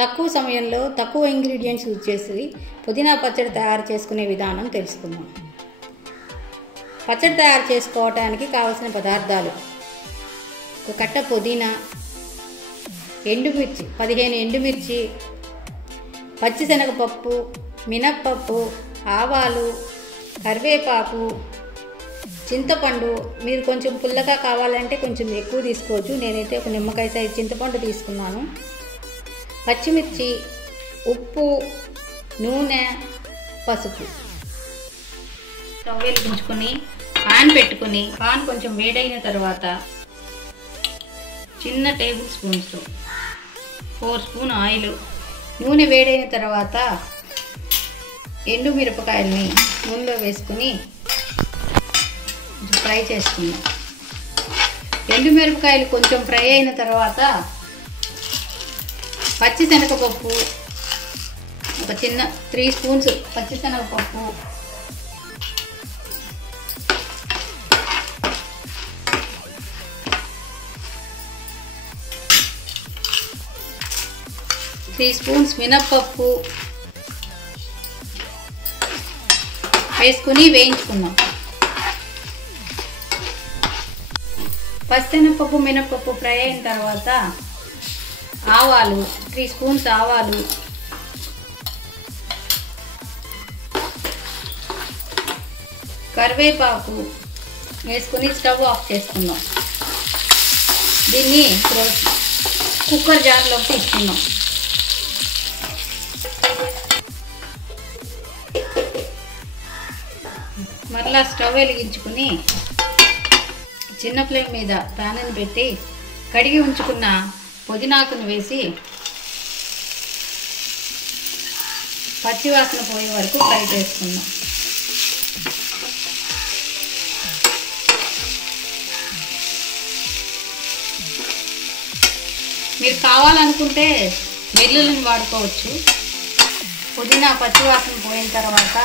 తక్కువ సమయంలో తక్కువ ఇంగ్రీడియంట్స్ యూజ్ చేసి పుదీనా పచ్చడి తయారు చేసుకునే విధానం తెలుసుకుందాం. పచ్చడి తయారు చేసుకోవడానికి కావలసిన పదార్థాలు: ఒక కట్ట పుదీనా, ఎండుమిర్చి 15 ఎండుమిర్చి, పచ్చిశనగపప్పు, మినప్పప్పు, ఆవాలు, కరివేపాకు, చింతపండు. మీరు కొంచెం పుల్లగా కావాలంటే కొంచెం ఎక్కువ తీసుకోవచ్చు. నేనైతే ఒక నిమ్మకాయ సైజు చింతపండు తీసుకున్నాను. పచ్చిమిర్చి, ఉప్పు, నూనె, పసుపు. స్టవ్ వెలిగించుకొని పాన్ పెట్టుకొని పాన్ కొంచెం వేడైన తర్వాత చిన్న టేబుల్ స్పూన్స్తో 4 స్పూన్ ఆయిల్. నూనె వేడైన తర్వాత ఎండు మిరపకాయల్ని నూనెలో వేసుకొని ఫ్రై చేసుకుందాం. ఎండు మిరపకాయలు కొంచెం ఫ్రై అయిన తర్వాత పచ్చిశనగపప్పు, ఒక చిన్న 3 స్పూన్స్ పచ్చిశనగపప్పు, త్రీ స్పూన్స్ మినప్పప్పు వేసుకుని వేయించుకుందాం. పచ్చిశనగపప్పు, మినప్పప్పు ఫ్రై అయిన తర్వాత ఆవాలు 3 స్పూన్స్ ఆవాలు, కరివేపాకు వేసుకుని స్టవ్ ఆఫ్ చేసుకుందాం. దీన్ని కుక్కర్ జార్లోకి తీసుకుందాం. మరలా స్టవ్ వెలిగించుకుని చిన్న ఫ్లేమ్ మీద ప్యాన్ పెట్టి కడిగి ఉంచుకున్న పుదీనాకును వేసి పచ్చివాసన పోయే వరకు ఫ్రై చేసుకుందాం. మీరు కావాలనుకుంటే వెల్లుల్లిని వాడుకోవచ్చు. పుదీనా పచ్చివాసన పోయిన తర్వాత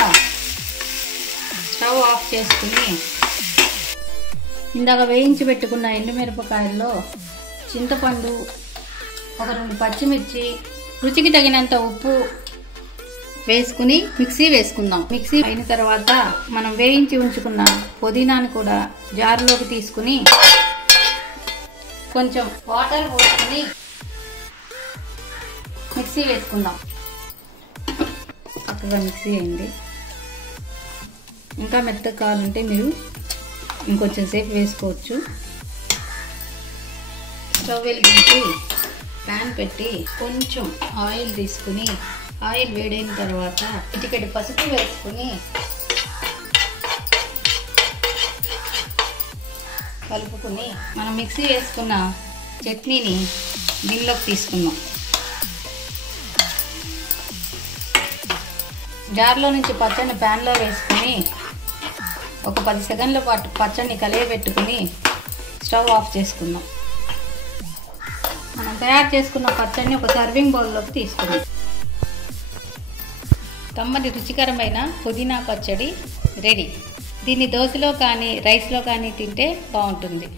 స్టవ్ ఆఫ్ చేసుకుని ఇందాక వేయించి పెట్టుకున్న ఎండుమిరపకాయల్లో చింతపండు, ఒక 2 పచ్చిమిర్చి, రుచికి తగినంత ఉప్పు వేసుకుని మిక్సీ వేసుకుందాం. మిక్సీ అయిన తర్వాత మనం వేయించి ఉంచుకున్న పుదీనాను కూడా జారులోకి తీసుకుని కొంచెం వాటర్ పోసుకుని మిక్సీ వేసుకుందాం. చక్కగా మిక్సీ అయింది. ఇంకా మెత్తగా కావాలంటే మీరు ఇంకొంచెం సేపు వేసుకోవచ్చు. స్టవ్ వెలిగించి ప్యాన్ పెట్టి కొంచెం ఆయిల్ తీసుకుని ఆయిల్ వేడైన తర్వాత చిటికెడు పసుపు వేసుకుని కలుపుకొని మనం మిక్సీ వేసుకున్న చట్నీని దీనిలోకి తీసుకుందాం. జార్లో నుంచి పచ్చడిని ప్యాన్లో వేసుకుని ఒక 10 సెకండ్ల పాటు పచ్చడిని కలియబెట్టుకుని స్టవ్ ఆఫ్ చేసుకుందాం. మనం తయారు చేసుకున్న పచ్చడిని ఒక సర్వింగ్ బౌల్లోకి తీసుకుందాం. కమ్మని రుచికరమైన పుదీనా పచ్చడి రెడీ. దీన్ని దోశలో కానీ రైస్లో కానీ తింటే బాగుంటుంది.